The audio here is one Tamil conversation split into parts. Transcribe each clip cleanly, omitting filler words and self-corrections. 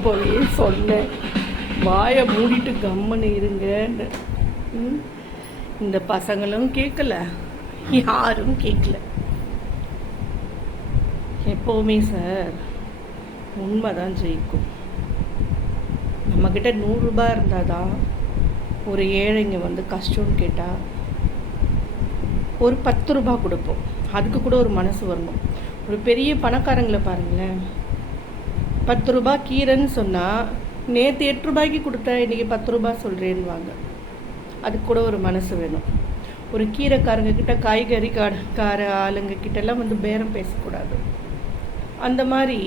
அப்போவே சொன்னேன், வாயை மூடிட்டு கம்முன்னு இருங்கன்னு. இந்த பசங்களும் கேட்கல, யாரும் கேட்கல. எப்போவுமே சார் உண்மைதான் ஜெயிக்கும். நம்மக்கிட்ட 100 ரூபாய் இருந்தால் தான் ஒரு ஏழைங்க வந்து கஷ்டம்னு கேட்டால் ஒரு 10 ரூபாய் கொடுப்போம். அதுக்கு கூட ஒரு மனசு வரணும். ஒரு பெரிய பணக்காரங்களை பாருங்களேன், 10 ரூபாய் கீரைன்னு சொன்னால் நேற்று 8 ரூபாய்க்கு கொடுத்தா இன்றைக்கி 10 ரூபாய் சொல்கிறேன்னுவாங்க. அதுக்கு கூட ஒரு மனசு வேணும். ஒரு கீரைக்காரங்க கிட்ட, காய்கறி கார ஆளுங்க கிட்டெல்லாம் வந்து பேரம் பேசக்கூடாது. அந்த மாதிரி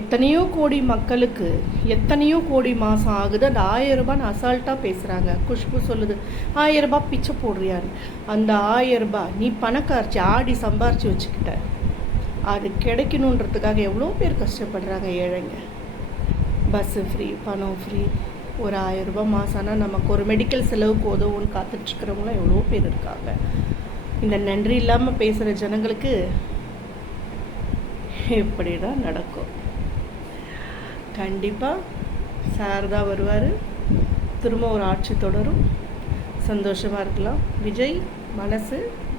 எத்தனையோ கோடி மக்களுக்கு எத்தனையோ கோடி மாதம் ஆகுது. அந்த 1000 ரூபான்னு அசால்ட்டாக பேசுகிறாங்க. குஷ்பு சொல்லுது 1000 ரூபாய் பிச்சை போடுறியான்னு. அந்த 1000 ரூபாய் நீ பணக்காரச்சி ஆடி சம்பாரித்து வச்சுக்கிட்ட. அது கிடைக்கணுன்றதுக்காக எவ்வளோ பேர் கஷ்டப்படுறாங்க ஏழைங்க. பஸ்ஸு ஃப்ரீ, பணம் ஃப்ரீ, ஒரு 1000 ரூபாய் மாதம் ஆனால் நமக்கு ஒரு மெடிக்கல் செலவுக்கு உதவுன்னு காத்துட்ருக்கிறவங்களாம் எவ்வளோ பேர் இருக்காங்க. இந்த நன்றி இல்லாமல் பேசுகிற ஜனங்களுக்கு எப்படி தான் நடக்கும்? கண்டிப்பாக சார் தான் வருவார். திரும்ப ஒரு ஆட்சி தொடரும். சந்தோஷமாக இருக்கலாம். விஜய் மனசு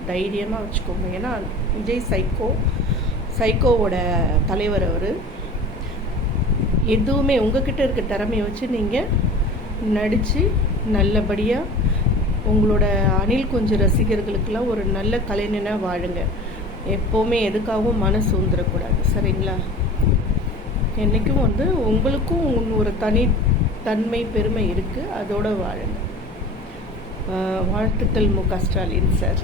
தைரியமாக வச்சுக்கோங்க. ஏன்னா விஜய் சைக்கோவோட தலைவர் அவர். எதுவுமே உங்ககிட்ட இருக்க திறமையை வச்சு நீங்கள் நடித்து நல்லபடியாக உங்களோட அணில் குஞ்சு ரசிகர்களுக்கெல்லாம் ஒரு நல்ல கலைஞனாக வாழுங்க. எப்போவுமே எதுக்காகவும் மனசு வந்துடக்கூடாது, சரிங்களா? என்றைக்கும் வந்து உங்களுக்கும் ஒரு தனித்தன்மை பெருமை இருக்குது, அதோடு வாழுங்க. வாழ்த்துக்கள் மு க ஸ்டாலின் சார்.